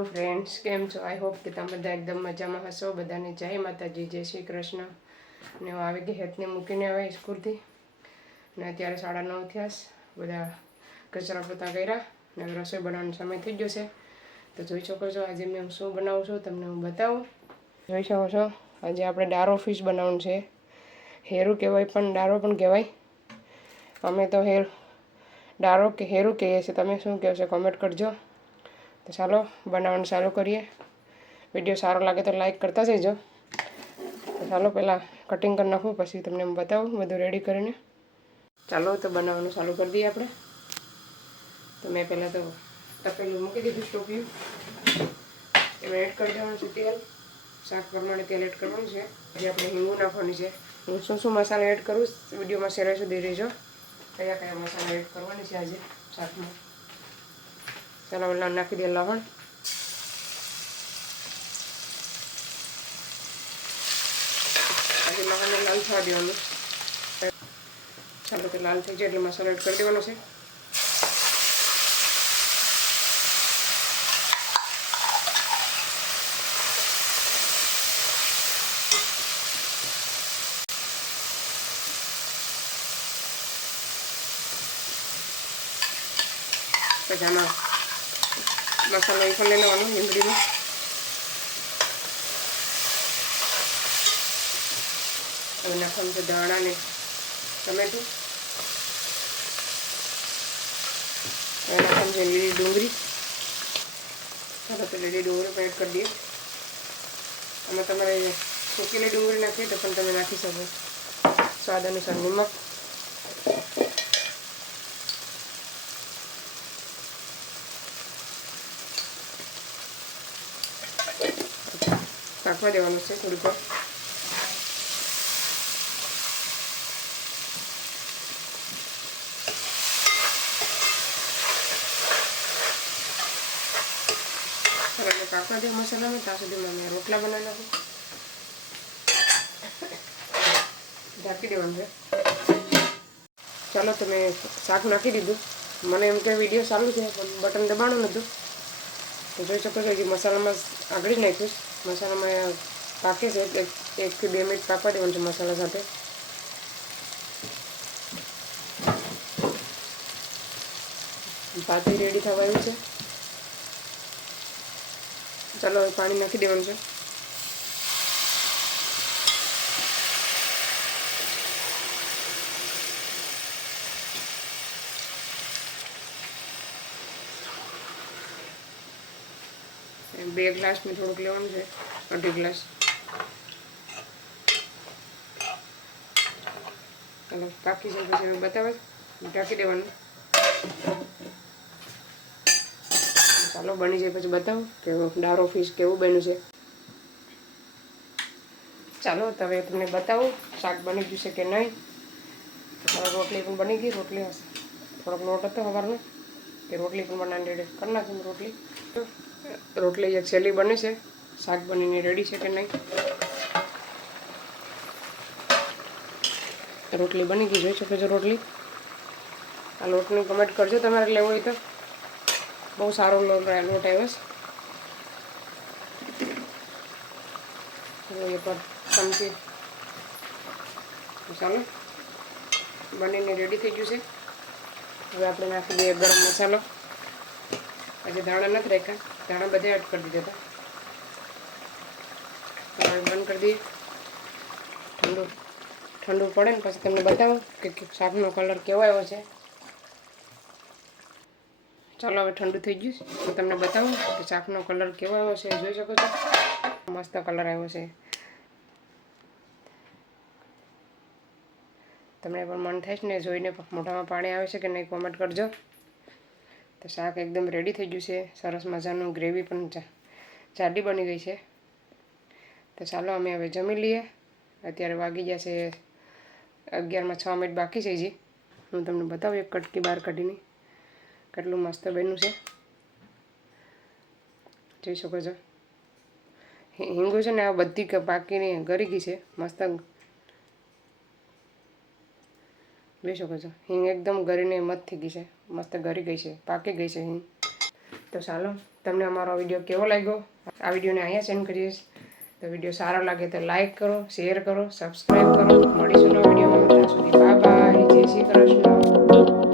Hello friends કેમ છો? I hope કે તમે બધા એકદમ મજામાં હશો. બધાને જય માતાજી, જય શ્રી કૃષ્ણ. ને હું આવી ગઈ હેતને મૂકીને આવે સ્કૂલથી. ને અત્યારે સાડા નવ થયા બધા કચરા પોતા કર્યા. અને રસોઈ બનાવવાનો સમય થઈ ગયો છે. તો જોઈ શકો છો, આજે મેં શું બનાવું છું, તમને હું બતાવું. જોઈ શકો છો, આજે આપણે ડારો ફિશ બનાવવાનું છે. હેરું કહેવાય પણ ડારો પણ કહેવાય. અમે તો હેર ડારો કે હેરું કહીએ છીએ. તમે શું કહેશો? કોમેન્ટ કરજો. તો ચાલો બનાવવાનું ચાલુ કરીએ. વીડિયો સારો લાગે તો લાઈક કરતા જઈજો તો ચાલો પહેલાં કટિંગ કરી નાખું, પછી તમને બતાવું, બધું રેડી કરીને. ચાલો તો બનાવવાનું ચાલુ કરી દઈએ આપણે. તો મેં પહેલાં તો તપેલું મૂકી દીધું સ્ટોપિયું એમાં એડ કરી દેવાનું છે તેલ. શાક પ્રમાણે તેલ એડ કરવાનું છે. પછી આપણે હિંગું નાખવાની છે. હું શું શું મસાલા એડ કરું વિડીયોમાં શેર સુધી રહેજો. કયા કયા મસાલા એડ કરવાની છે આજે શાકમાં? ચાલો ઓલા નાખી દે લવણ પછી લવણને લાલ થવા દેવાનું ચાલો તો લાલ થઈ જાય એટલે મસાલો એડ કરી દેવાનો છે પછી આમાં મસાલો એ પણ લઈ લેવાનો લીમડીનો હવે નાખવાનું છે ધાણા ને ટમેટું હવે નાખવાનું છે લીલી ડુંગળી ચાલો લીલી ડુંગળી પણ એડ કરી દઈએ આમાં તમારે સૂકેલી ડુંગળી નાખીએ તો પણ તમે નાખી શકો સ્વાદ અનુસાર નિમક નાખવા દેવાનું છે થોડીક વાર સરળ કાપવા દે મસાલામાં ત્યાં સુધીમાં મેં રોટલા બનાવી નાખું ઢાંકી દેવાનું છે ચાલો તમે શાક નાખી દીધું મને એમ કે વીડિયો સારું છે પણ બટન દબાણું નહોતું તો જોઈ શકો છો કે મસાલામાં આગળ જ નાખ્યું. મસાલામાં પાકી છે એક એકથી બે મિનિટ પાકવા દેવાનું છે મસાલા સાથે. પાતળી રેડી થવા આવ્યું છે. ચાલો પાણી નાખી દેવાનું છે. બે ગ્લાસ મેં થોડુંક લેવાનું છે, અઢી ગ્લાસ. ચાલો, પાકી જાય પછી બતાવે. ઢાંકી દેવાનું. ચાલો, બની જાય પછી બતાવો કે ડારો ફિશ કેવું બન્યું છે. ચાલો તમે તમને બતાવું શાક બની ગયું છે કે નહીં. રોટલી પણ બની ગઈ, રોટલી હશે થોડોક લોટ હતો સવારનો. કે રોટલી પણ બનાવીને રેડી કરી નાખી રોટલી. રોટલી એક છેલ્લી બને છે. શાક બનીને રેડી છે કે નહીં. રોટલી બની ગઈ, જોઈ શકો છો રોટલી. આ લોટની કમેન્ટ કરજો તમારે લેવો હોય તો. બહુ સારો લોટ લોટ આવ્યો છે. એ પર ચમચી. ચાલો. બનીને રેડી થઈ ગયું છે. હવે આપણે નાખી દઈએ ગરમ મસાલો. આજે ધાણા નથી રાખ્યા. ધાણા બધા એડ કરી દીધા હતા. બંધ કરી દઈએ. ઠંડુ ઠંડુ પડે ને પછી તમને બતાવું કે શાકનો કલર કેવો આવ્યો છે. ચાલો હવે ઠંડુ થઈ ગયું છે. તો તમને બતાવું કે શાકનો કલર કેવો આવ્યો છે. જોઈ શકો છો? મસ્ત કલર આવ્યો છે. તમને પણ મન થાય છે ને જોઈને મોઢામાં પાણી આવે છે કે નહીં કોમેન્ટ કરજો. તો શાક એકદમ રેડી થઈ ગયું છે. સરસ મજાનું ગ્રેવી પણ જાડી બની ગઈ છે. તો ચાલો અમે હવે જમી લઈએ. અત્યારે વાગી ગયા છે અગિયારમાં છ મિનિટ બાકી છે હજી. હું તમને બતાવું એક કટકી બહાર કાઢીને કેટલું મસ્ત બન્યું છે. જોઈ શકો છો. હિંગો છે ને આ બધી પાકીને ગરી ગઈ છે. મસ્ત જોઈ શકો છો. હિંગ એકદમ ગરીને મત થઈ ગઈ છે. મસ્ત ગરી ગઈ છે. પાકી ગઈ છે હિંગ. તો ચાલો, તમને અમારો વીડિયો કેવો લાગ્યો? આ વિડીયોને અહીંયા સેન્ડ કરીએ તો વીડિયો સારો લાગે તો લાઈક કરો, શેર કરો સબસ્ક્રાઈબ કરો. મળીશું નવા વિડીયોમાં. ત્યાં સુધી બાય જય શ્રી કૃષ્ણ.